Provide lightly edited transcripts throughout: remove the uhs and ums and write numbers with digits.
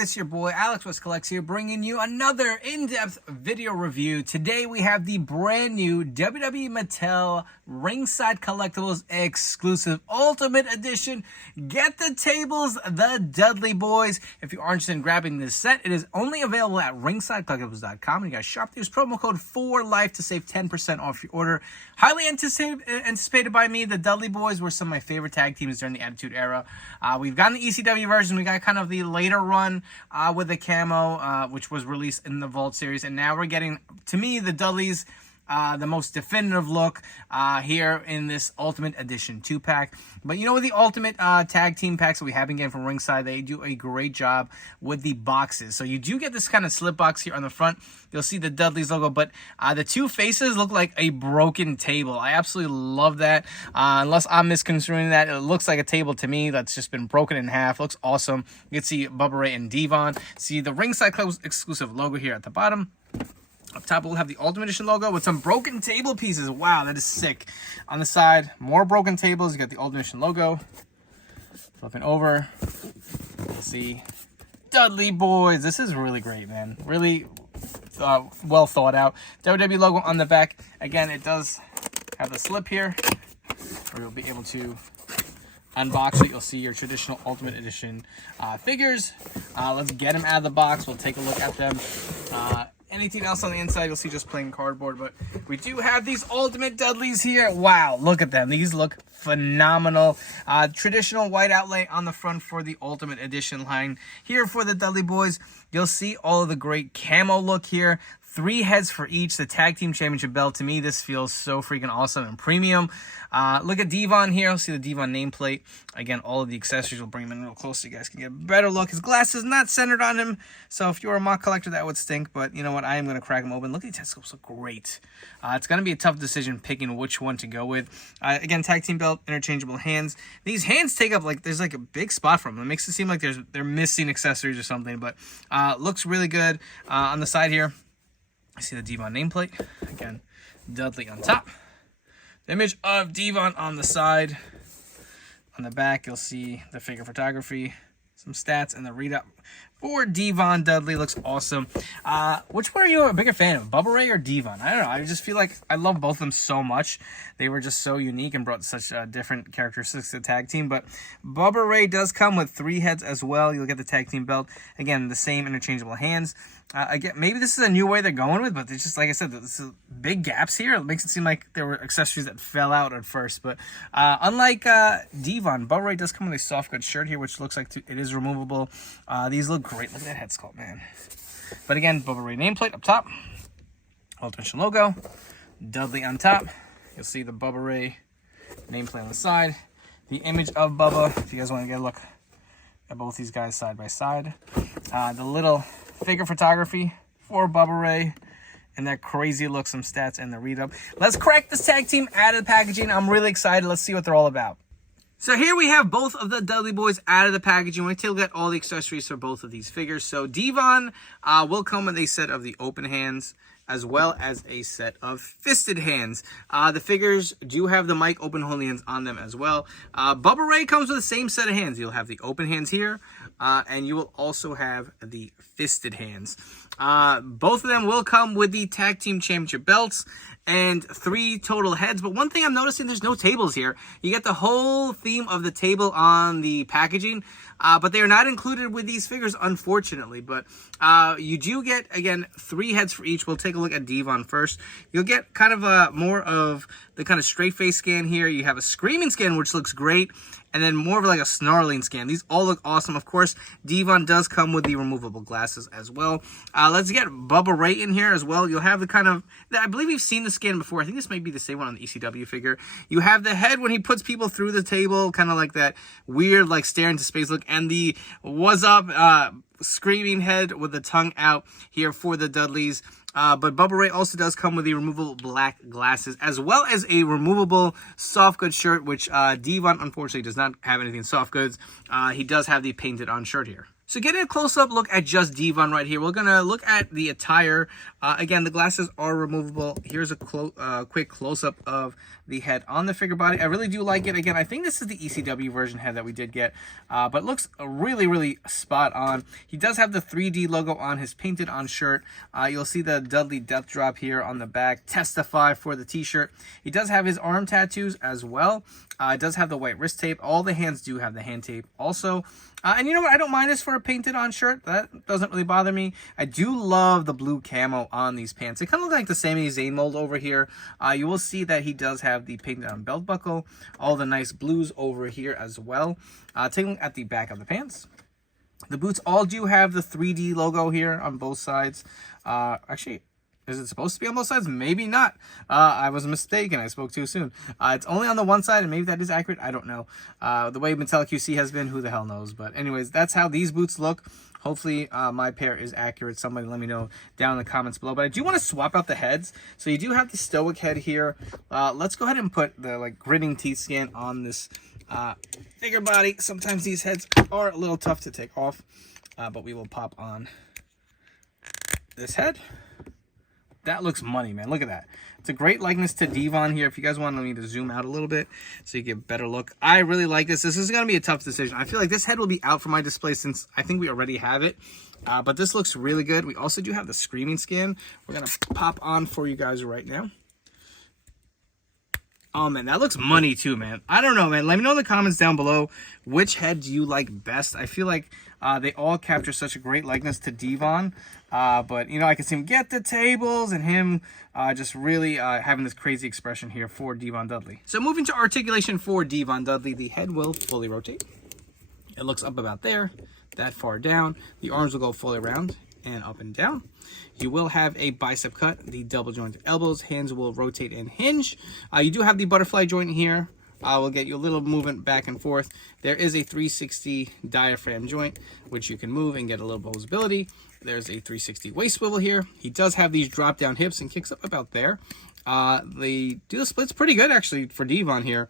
Boys, it's your boy Alex West Collects here, bringing you another in-depth video review. Today we have the brand new WWE Mattel Ringside Collectibles exclusive Ultimate Edition. Get the tables, the Dudley Boyz. If you are interested in grabbing this set, it is only available at ringsidecollectibles.com. And you guys shop, use promo code FORLIFE to save 10% off your order. Highly anticipated by me. The Dudley Boyz were some of my favorite tag teams during the Attitude Era. We've gotten the ECW version. We got kind of the later run with the camo, which was released in the Vault series. And now we're getting, to me, the Dudleys, the most definitive look here in this Ultimate Edition 2-pack. But you know, with the Ultimate Tag Team packs that we have been getting from Ringside, they do a great job with the boxes. So you do get this kind of slip box here on the front. You'll see the Dudley's logo, but the two faces look like a broken table. I absolutely love that. Unless I'm misconstruing that, it looks like a table to me that's just been broken in half. Looks awesome. You can see Bubba Ray and Devon. See the Ringside exclusive logo here at the bottom. Up top, we'll have the Ultimate Edition logo with some broken table pieces. Wow, that is sick. On the side, more broken tables. You got the Ultimate Edition logo. Flipping over, you'll see Dudley Boyz. This is really great, man. Really well thought out. WWE logo on the back. Again, it does have the slip here, where you'll be able to unbox it. You'll see your traditional Ultimate Edition figures. Let's get them out of the box. We'll take a look at them. Anything else on the inside, you'll see just plain cardboard. But we do have these Ultimate Dudleys here. Wow, look at them. These look phenomenal. Traditional white outlay on the front for the Ultimate Edition line. Here for the Dudley Boyz, you'll see all of the great camo look here. 3 heads for each. The Tag Team Championship belt. To me, this feels so freaking awesome and premium. Look at Devon here. You'll see the Devon nameplate. Again, all of the accessories. We'll bring them in real close so you guys can get a better look. His glass is not centered on him, so if you're a mock collector, that would stink. But you know what? I am going to crack them open. Look, these telescopes look great. It's going to be a tough decision picking which one to go with. Again, Tag Team belt, interchangeable hands. These hands take up, like, there's like a big spot for them. It makes it seem like they're missing accessories or something, but looks really good. On the side here, I see the Devon nameplate. Again, Dudley on top. The image of Devon on the side. On the back, you'll see the figure photography, some stats, and the readout for Devon Dudley. Looks awesome. Which one are you a bigger fan of, Bubba Ray or Devon? I don't know. I just feel like I love both of them so much. They were just so unique and brought such different characteristics to the tag team. But Bubba Ray does come with 3 heads as well. You'll get the tag team belt. Again, the same interchangeable hands. Again, maybe this is a new way they're going with, but it's just, like I said, this is big gaps here. It makes it seem like there were accessories that fell out at first. But unlike Devon, Bubba Ray does come with a soft goods shirt here, which looks like it is removable. These look great. Look at that head sculpt, man. But again, Bubba Ray nameplate up top. Ultimate Edition logo. Dudley on top. You'll see the Bubba Ray nameplate on the side. The image of Bubba, if you guys want to get a look at both these guys side by side. The little figure photography for Bubba Ray. And that crazy look, some stats, and the read-up. Let's crack this tag team out of the packaging. I'm really excited. Let's see what they're all about. So here we have both of the Dudley Boyz out of the packaging. We take a look at all the accessories for both of these figures. So Devon will come with a set of the open hands, as well as a set of fisted hands. The figures do have the mic open holding hands on them as well. Bubba Ray comes with the same set of hands. You'll have the open hands here, and you will also have the fisted hands. Both of them will come with the Tag Team Championship belts and 3 total heads. But one thing I'm noticing, there's no tables here. You get the whole theme of the table on the packaging, but they are not included with these figures, unfortunately. But you do get, again, 3 heads for each. We'll take a look at Devon first. You'll get kind of more of the kind of straight face scan here. You have a screaming scan, which looks great, and then more of like a snarling scan. These all look awesome. Of course, Devon does come with the removable glasses as well. Let's get Bubba Ray in here as well. You'll have the kind of, I believe we've seen the scan before. I think this might be the same one on the ECW figure. You have the head when he puts people through the table, kind of like that weird, like stare into space look, and the what's up screaming head with the tongue out here for the Dudleys. But Bubba Ray also does come with the removable black glasses, as well as a removable soft goods shirt, which Devon unfortunately does not have anything soft goods. He does have the painted on shirt here. So getting a close-up look at just Devon right here, we're going to look at the attire. Again, the glasses are removable. Here's a quick close-up of the head on the figure body. I really do like it. Again, I think this is the ECW version head that we did get, but looks really, really spot on. He does have the 3D logo on his painted-on shirt. You'll see the Dudley death drop here on the back. Testify for the t-shirt. He does have his arm tattoos as well. It does have the white wrist tape. All the hands do have the hand tape also. And you know what? I don't mind this for a painted on shirt. That doesn't really bother me. I do love the blue camo on these pants. They kind of look like the Sami Zayn mold over here. You will see that he does have the painted on belt buckle. All the nice blues over here as well. Taking at the back of the pants. The boots all do have the 3D logo here on both sides. Actually, is it supposed to be on both sides? Maybe not. I was mistaken. I spoke too soon. It's only on the one side, and maybe that is accurate. I don't know. The way Mattel QC has been, who the hell knows? But anyways, that's how these boots look. Hopefully, my pair is accurate. Somebody let me know down in the comments below. But I do want to swap out the heads. So you do have the Stoic head here. Let's go ahead and put the gritting teeth scan on this figure body. Sometimes these heads are a little tough to take off, but we will pop on this head. That looks money, man. Look at that. It's a great likeness to Devon here. If you guys want me to zoom out a little bit so you get a better look. I really like this. This is going to be a tough decision. I feel like this head will be out for my display since I think we already have it. But this looks really good. We also do have the screaming skin. We're going to pop on for you guys right now. Oh, man, that looks money too, man. I don't know, man. Let me know in the comments down below which head do you like best. I feel like they all capture such a great likeness to Devon. But, you know, I can see him get the tables and him just really having this crazy expression here for Devon Dudley. So moving to articulation for Devon Dudley, the head will fully rotate. It looks up about there, that far down. The arms will go fully around and up and down. You will have a bicep cut, the double jointed elbows, hands will rotate and hinge. You do have the butterfly joint here. Will get you a little movement back and forth. There is a 360 diaphragm joint, which you can move and get a little visibility. There's a 360 waist swivel here. He does have these drop down hips and kicks up about there. They do the splits pretty good actually for Devon here.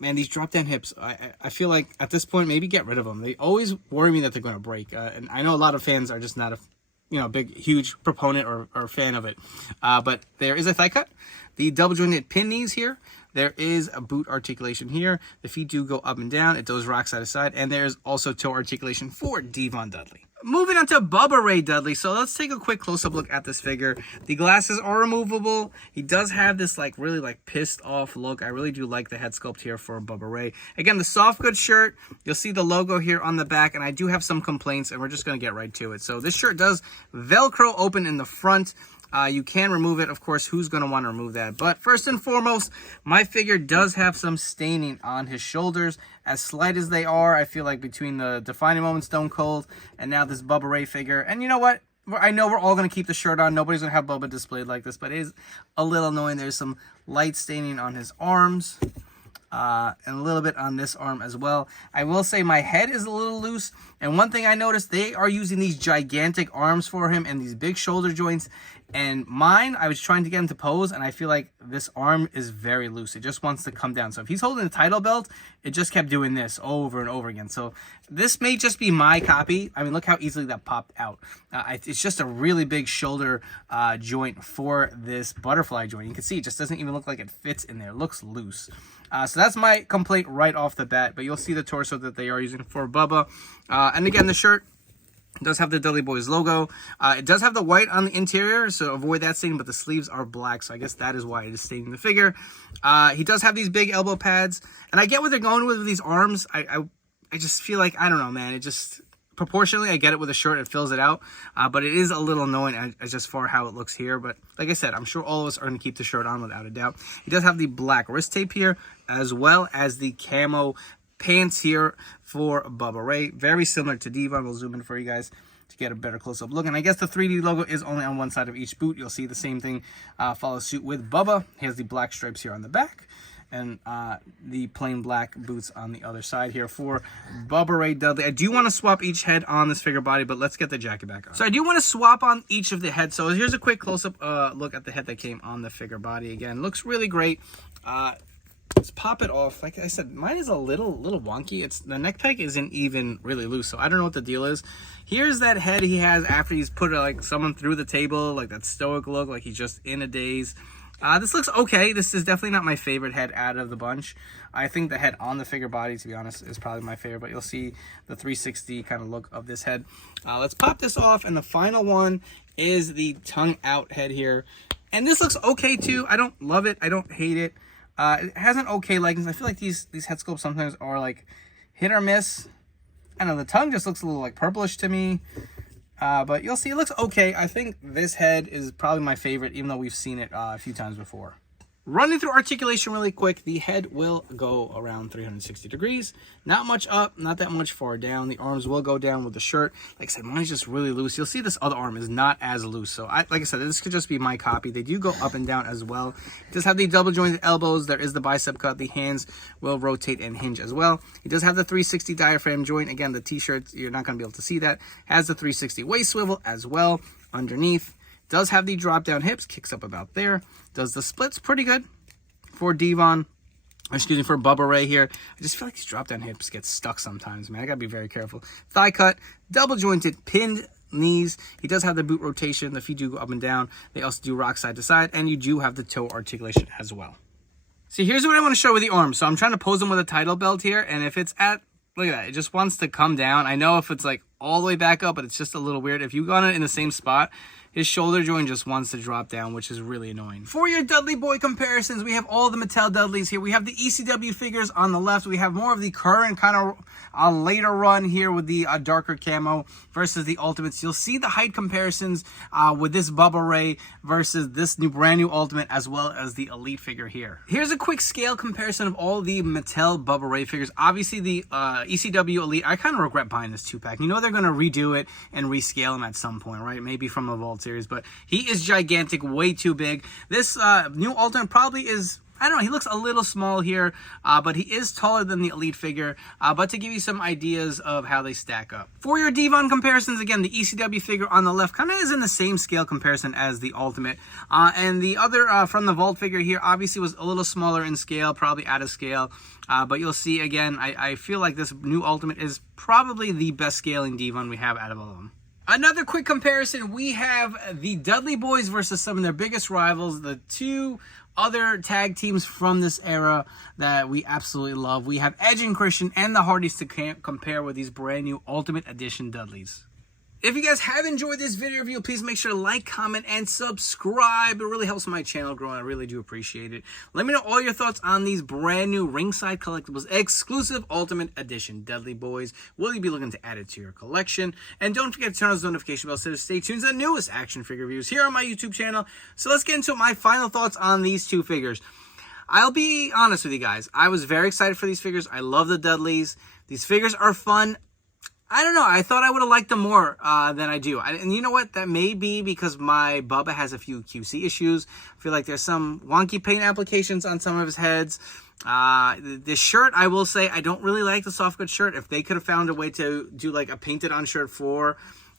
Man, these drop down hips, I feel like at this point, maybe get rid of them. They always worry me that they're going to break. And I know a lot of fans are just not a big, huge proponent or fan of it. But there is a thigh cut. The double jointed pin knees here. There is a boot articulation here. The feet do go up and down. It does rock side to side. And there's also toe articulation for Devon Dudley. Moving on to Bubba Ray Dudley. So let's take a quick close-up look at this figure. The glasses are removable. He does have this really pissed off look. I really do like the head sculpt here for Bubba Ray. Again, the soft goods shirt. You'll see the logo here on the back, and I do have some complaints, and we're just going to get right to it. So this shirt does Velcro open in the front. You can remove it, of course. Who's going to want to remove that? But first and foremost, my figure does have some staining on his shoulders. As slight as they are, I feel like between the Defining Moment Stone Cold and now this Bubba Ray figure. And you know what? I know we're all going to keep the shirt on. Nobody's going to have Bubba displayed like this, but it is a little annoying. There's some light staining on his arms. And a little bit on this arm as well. I will say my head is a little loose. And one thing I noticed, they are using these gigantic arms for him and these big shoulder joints. And mine, I was trying to get him to pose, and I feel like this arm is very loose. It just wants to come down. So if he's holding the title belt, it just kept doing this over and over again. So this may just be my copy. I mean, look how easily that popped out. It's just a really big shoulder joint for this butterfly joint. You can see it just doesn't even look like it fits in there. It looks loose. So that's my complaint right off the bat. But you'll see the torso that they are using for Bubba. And again, the shirt does have the Dudley Boyz logo. It does have the white on the interior, so avoid that stain, but the sleeves are black, so I guess that is why it is staining the figure. He does have these big elbow pads, and I get what they're going with these arms. I just feel like, I don't know, man, it just, proportionally, I get it with a shirt, it fills it out, but it is a little annoying as just for how it looks here. But like I said, I'm sure all of us are going to keep the shirt on without a doubt. He does have the black wrist tape here, as well as the camo pants here for Bubba Ray. Very similar to Devon. We'll zoom in for you guys to get a better close-up look. And I guess the 3D logo is only on one side of each boot. You'll see the same thing follow suit with Bubba. He has the black stripes here on the back. And the plain black boots on the other side here for Bubba Ray Dudley. I do want to swap each head on this figure body, but let's get the jacket back on. So I do want to swap on each of the heads. So here's a quick close-up look at the head that came on the figure body. Again, looks really great. let's pop it off. Like I said, mine is a little wonky. It's the neck peg isn't even really loose, so I don't know what the deal is. Here's that head he has after he's put like someone through the table, like that stoic look, like he's just in a daze. This looks okay. This is definitely not my favorite head out of the bunch. I think the head on the figure body, to be honest, is probably my favorite, but you'll see the 360 kind of look of this head. Let's pop this off, and the final one is the tongue out head here. And this looks okay too. I don't love it. I don't hate it. It has an okay likeness. I feel like these head sculpts sometimes are like hit or miss. I don't know, the tongue just looks a little like purplish to me. But you'll see it looks okay. I think this head is probably my favorite, even though we've seen it a few times before. Running through articulation really quick, the head will go around 360 degrees. Not much up, not that much far down. The arms will go down with the shirt. Like I said, mine's just really loose. You'll see this other arm is not as loose. So like I said, this could just be my copy. They do go up and down as well. It does have the double jointed elbows. There is the bicep cut. The hands will rotate and hinge as well. It does have the 360 diaphragm joint. Again, the t-shirt, you're not going to be able to see that. Has the 360 waist swivel as well underneath. Does have the drop down hips, kicks up about there. Does the splits pretty good for Devon, excuse me, for Bubba Ray here. I just feel like these drop down hips get stuck sometimes, man. I gotta be very careful. Thigh cut, double jointed, pinned knees. He does have the boot rotation. The feet do go up and down. They also do rock side to side, and you do have the toe articulation as well. See, here's what I want to show with the arms. So I'm trying to pose them with a title belt here, and if it's at, look at that, it just wants to come down. I know if it's like all the way back up, but it's just a little weird. If you got it in the same spot, his shoulder joint just wants to drop down, which is really annoying. For your Dudley Boy comparisons, we have all the Mattel Dudleys here. We have the ECW figures on the left. We have more of the current kind of later run here with the darker camo versus the Ultimates. You'll see the height comparisons with this Bubba Ray versus this brand new Ultimate, as well as the Elite figure here. Here's a quick scale comparison of all the Mattel Bubba Ray figures. Obviously, the ECW Elite, I kind of regret buying this 2-pack. You know they're going to redo it and rescale him at some point, right? Maybe from a Vault series, but he is gigantic, way too big. This new Ultimate probably is, I don't know, he looks a little small here, but he is taller than the Elite figure, but to give you some ideas of how they stack up. For your Devon comparisons, again, the ECW figure on the left kind of is in the same scale comparison as the Ultimate, and the other from the Vault figure here obviously was a little smaller in scale, probably out of scale, but you'll see, again, I feel like this new Ultimate is probably the best scaling Devon we have out of all of them. Another quick comparison, we have the Dudley Boyz versus some of their biggest rivals, the two other tag teams from this era that we absolutely love. We have Edge and Christian and the Hardys to compare with these brand new Ultimate Edition Dudleys. If you guys have enjoyed this video review, please make sure to like, comment, and subscribe. It really helps my channel grow, and I really do appreciate it. Let me know all your thoughts on these brand new Ringside Collectibles exclusive Ultimate Edition Dudley Boyz. Will you be looking to add it to your collection? And don't forget to turn on those notification bells so to stay tuned to the newest action figure reviews here on my YouTube channel. So let's get into my final thoughts on these two figures. I'll be honest with you guys. I was very excited for these figures. I love the Dudleys. These figures are fun. I don't know. I thought I would have liked them more than I do. And you know what? That may be because my Bubba has a few QC issues. I feel like there's some wonky paint applications on some of his heads. This shirt, I will say, I don't really like the soft goods shirt. If they could have found a way to do like a painted on shirt for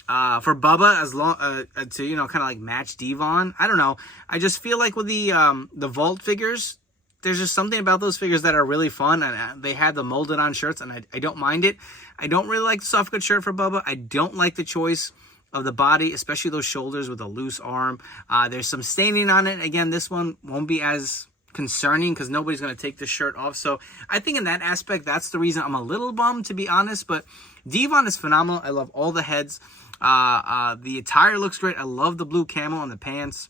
Bubba, as long to, you know, kind of like match Devon. I don't know. I just feel like with the Vault figures, there's just something about those figures that are really fun, and they have the molded on shirts, and I don't mind it. I don't really like the soft goods shirt for Bubba. I don't like the choice of the body, especially those shoulders with a loose arm. There's some staining on it. Again, this one won't be as concerning because nobody's going to take this shirt off. So I think in that aspect, that's the reason I'm a little bummed, to be honest. But Devon is phenomenal. I love all the heads. The attire looks great. I love the blue camo on the pants.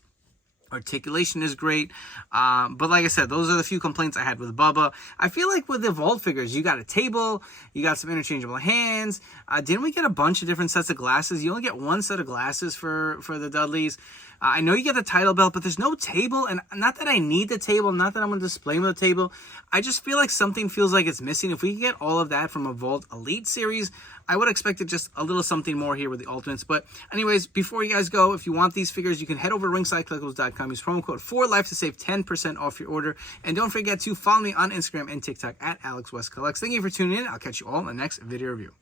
Articulation is great, but like I said, those are the few complaints I had with Bubba. I feel like with the Vault figures, you got a table, you got some interchangeable hands. Didn't we get a bunch of different sets of glasses? You only get one set of glasses for the Dudleys. I know you get the title belt, but there's no table, and not that I need the table, not that I'm going to display them on the table. I just feel like something feels like it's missing. If we can get all of that from a Vault Elite series, I would expect just a little something more here with the Ultimates. But anyways, before you guys go, if you want these figures, you can head over to ringsidecollectibles.com. Use promo code 4LIFE to save 10% off your order. And don't forget to follow me on Instagram and TikTok at AlexWestCollects. Thank you for tuning in. I'll catch you all in the next video review.